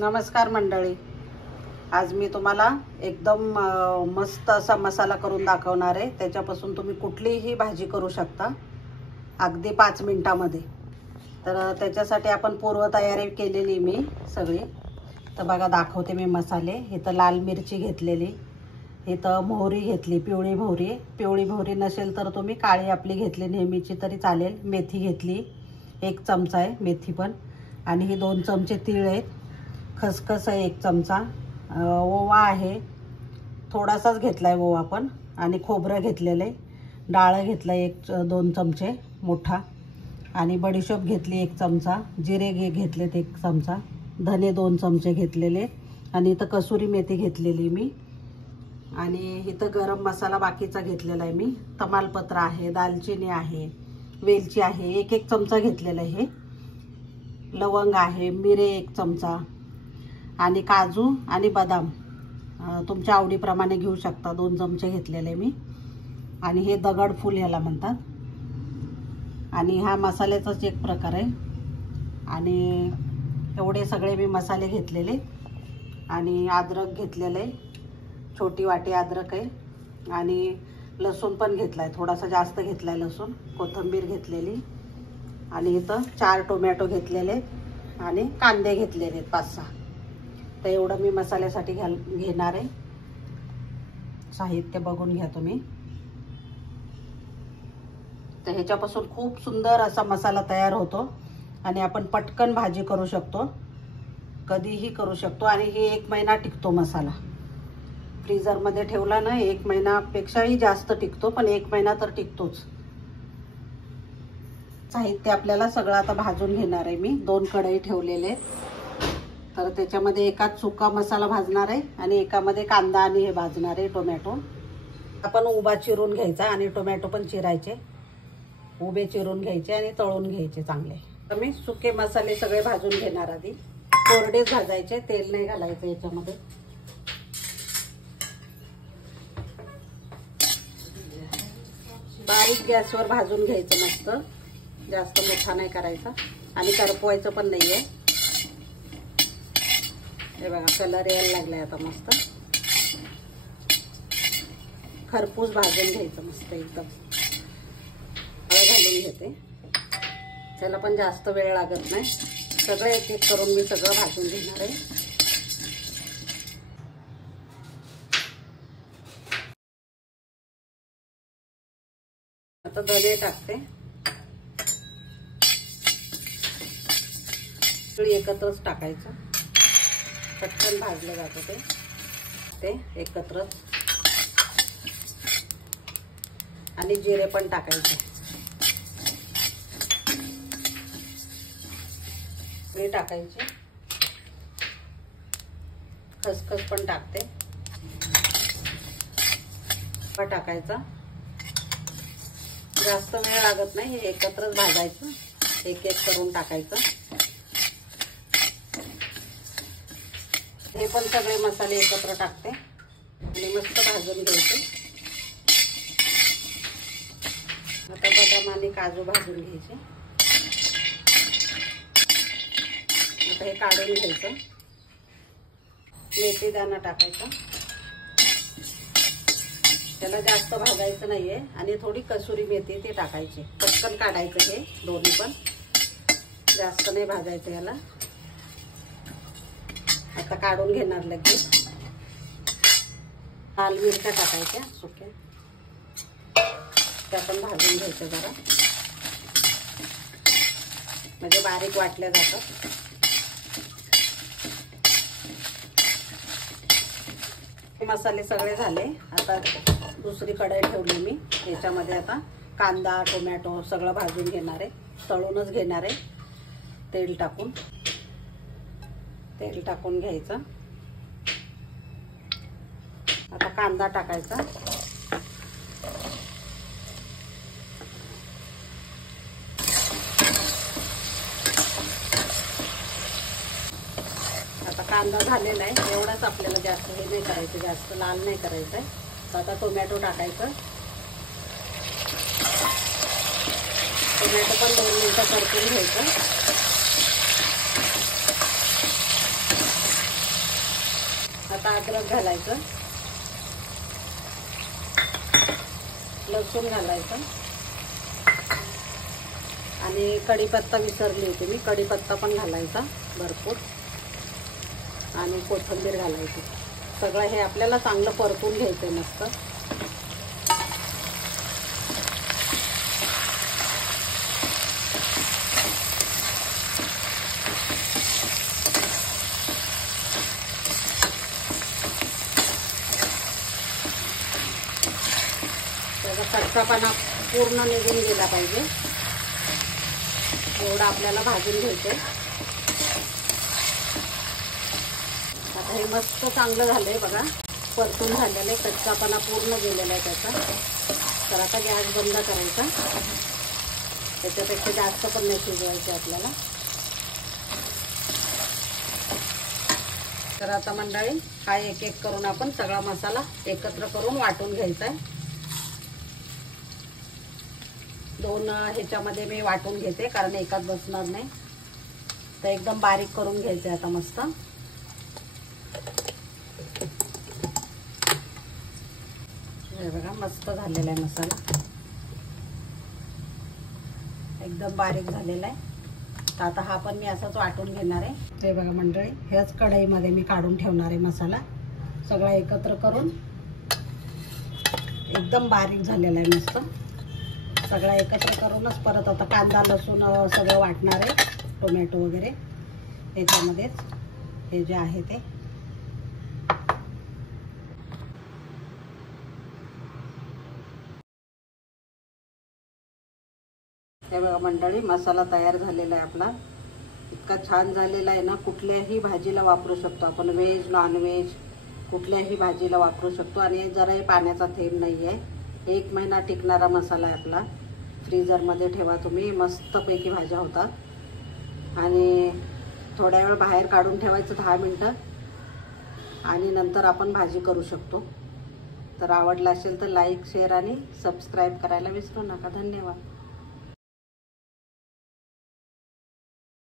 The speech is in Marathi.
नमस्कार मंडळी, आज मी तुम्हाला एकदम मस्त असा मसाला करून दाखवणार आहे। त्याच्यापासून तुम्ही कुठलीही भाजी करू शकता अगदी 5 मिनिटांमध्ये। तर त्याच्यासाठी आपण पूर्वतयारी केलेली मी सगळी। तर बघा दाखवते मी मसाले। इथं लाल मिरची घेतलेली, इथं मोहरी घेतली, पिवळी मोहरी। पिवळी मोहरी नसेल तर तुम्ही काळी आपली घेतली नेहमीची तरी चालेल। मेथी घेतली, 1 चमचा आहे मेथी पण, आणि ही 2 चमचे तीळ आहेत, खसखस आहे 1 चमचा, ओवा आहे थोडासाच घेतलाय ओवा पण, आणि खोबरं घेतलेले, डाळ घेतलं 1-2 चमचे मोठा, आणि बडीशोप घेतली 1 चमचा, जिरे घेतलेत 1 चमचा, धने 2 चमचे घेतलेले, आणि इथं कसुरी मेथी घेतलेली मी, आणि इथं गरम मसाला बाकीचा घेतलेला आहे मी। तमालपत्र आहे, दालचिनी आहे, वेलची आहे 1-1 चमचा घेतलेला आहे, लवंग आहे, मिरे 1 चमचा, आणि काजू आणि बदाम तुमच्या आवडीप्रमाणे घेऊ शकता, 2 चमचे घेतलेले मी। आणि हे दगडफूल याला म्हणतात, आणि हा मसाल्याचाच एक प्रकार आहे। आणि एवढे सगळे मी मसाले घेतलेले, आणि अद्रक घेतलेले, छोटी वाटी अद्रक आहे, आणि लसूण पण घेतलाय, थोडासा जास्त घेतलाय लसूण, कोथिंबीर घेतलेली, आणि इथं 4 टोमॅटो घेतलेले, आणि कांदे घेतलेले 5-6। तर एवढं मी मसाल्यासाठी घेणार आहे। साहित्य बघून घ्या तुम्ही। तर ह्याच्यापासून खूप सुंदर असा मसाला तयार होतो, आणि आपण पटकन भाजी करू शकतो, कधीही करू शकतो, आणि हे 1 महिना टिकतो मसाला। फ्रीजरमध्ये ठेवला ना 1 महिनापेक्षाही जास्त टिकतो, पण 1 महिना तर टिकतोच। साहित्य आपल्याला सगळं आता भाजून घेणार आहे मी। 2 कढई ठेवलेले आहेत, तर त्याच्यामध्ये एकात सुका मसाला भाजणार आहे, आणि एकामध्ये कांदा आणि हे भाजणार आहे टोमॅटो। आपण उभा चिरून घ्यायचा, आणि टोमॅटो पण चिरायचे, उभे चिरून घ्यायचे आणि तळून घ्यायचे चांगले। तर मी सुके मसाले सगळे भाजून घेणार आधी, कोरडेच भाजायचे, तेल नाही घालायचं याच्यामध्ये। बारीक गॅसवर भाजून घ्यायचं मस्त, जास्त मोठा नाही करायचा, आणि करपवायचं पण नाहीये। हे बघा कलर यायला लागलाय आता मस्त, खरपूस भाजून घ्यायचं मस्त एकदम। हळद घालून घेते, त्याला पण जास्त वेळ लागत नाही, सगळं एक-एक करून मी सगळं भाजून घेणार आहे। आता धने टाकते, एकत्रच टाकायचं, पटकन भाजलं जातं ते एकत्रच, आणि जिरे पण टाकायचे, जिरे टाकायचे, खसखस पण टाकते, टाकायचा, जास्त वेळ लागत नाही, हे एकत्रच भाजायचं, एक-एक करून टाकायचं। हे पण सगळे मसाले एकत्र टाकते, आणि मस्त भाजून घ्यायचे। आता बदाम आणि काजू भाजून घ्यायचे, आता हे काढून घ्यायचं, मेथी दाणा टाकायचा, त्याला जास्त भाजायचं नाहीये, आणि थोडी कसुरी मेथी ते टाकायची, पटकन काढायचं, हे दोन्ही पण जास्त नाही भाजायचं याला। आता काढून घेणार लगेच। लाल मिरच्या टाकायच्या सुक्या, त्या पण भाजून घ्यायच्या जरा, म्हणजे बारीक वाटल्या जातात। मसाले सगळे झाले, आता दुसरी कढई ठेवली मी, याच्यामध्ये आता कांदा टोमॅटो सगळं भाजून घेणार आहे, तळूनच घेणार आहे, तेल टाकून घ्यायचं। आता कांदा टाकायचा, आता कांदा झालेला आहे, एवढाच आपल्याला, जास्त हे नाही करायचं, जास्त लाल नाही करायचं आहे। आता टोमॅटो टाकायचं, टोमॅटो पण 2 मिनिटं परतून घ्यायचं, आता अद्रक घालायचं, लसूण घालायचं आणि कढीपत्ता विसरली होती मी, कढीपत्ता पण घालायचा भरपूर आणि कोथिंबीर घालायची. सगळं हे आपल्याला चांगलं परतून घ्यायचं आहे मस्त. त्याचा कच्चापणा पूर्ण निघून गेला पाहिजे एवढं आपल्याला भाजून घ्यायचं. आता हे मस्त चांगलं झालंय बघा, परतून झालेलं आहे, कच्चापणा पूर्ण गेलेला आहे त्याचा. तर आता गॅस बंद करायचा, त्याच्यापेक्षा जास्त पण नाही शिजवायचे आपल्याला. तर आता मंडळी हा एक एक करून आपण सगळा मसाला एकत्र करून वाटून घ्यायचा आहे. 2 ह्याच्यामध्ये मी वाटून घेते कारण एकाच बसणार नाही. तर एकदम बारीक करून घ्यायचे आता मस्त. हे बघा मस्त झालेला आहे मसाला, एकदम बारीक झालेला आहे. तर आता हा पण मी असाच वाटून घेणार आहे. हे बघा मंडळी, ह्याच कढईमध्ये मी काढून ठेवणार आहे मसाला. सगळा एकत्र करून एकदम बारीक झालेला आहे मस्त. सगळा एकत्र करूनच परत आता कांदा लसूण सगळं वाटणार आहे, टोमॅटो वगैरे याच्यामध्येच हे जे आहे ते. हे बघा मंडळी, मसाला तयार झालेला आहे आपला. इतका छान झालेला आहे ना, कुठल्याही भाजीला वापरू शकतो आपण, व्हेज नॉनव्हेज कुठल्याही भाजीला वापरू शकतो. आणि जराही पाण्याचा थेंब नाही आहे. 1 महिना टिकणारा मसाला आहे आपला. फ्रीजरमध्ये ठेवा तुम्ही, मस्तपैकी भाज्या होतात. आणि थोड्या वेळ बाहेर काढून ठेवायचं 10 मिनटं आणि नंतर आपण भाजी करू शकतो. तर आवडला असेल तर लाईक शेअर आणि सबस्क्राईब करायला विसरू नका. धन्यवाद.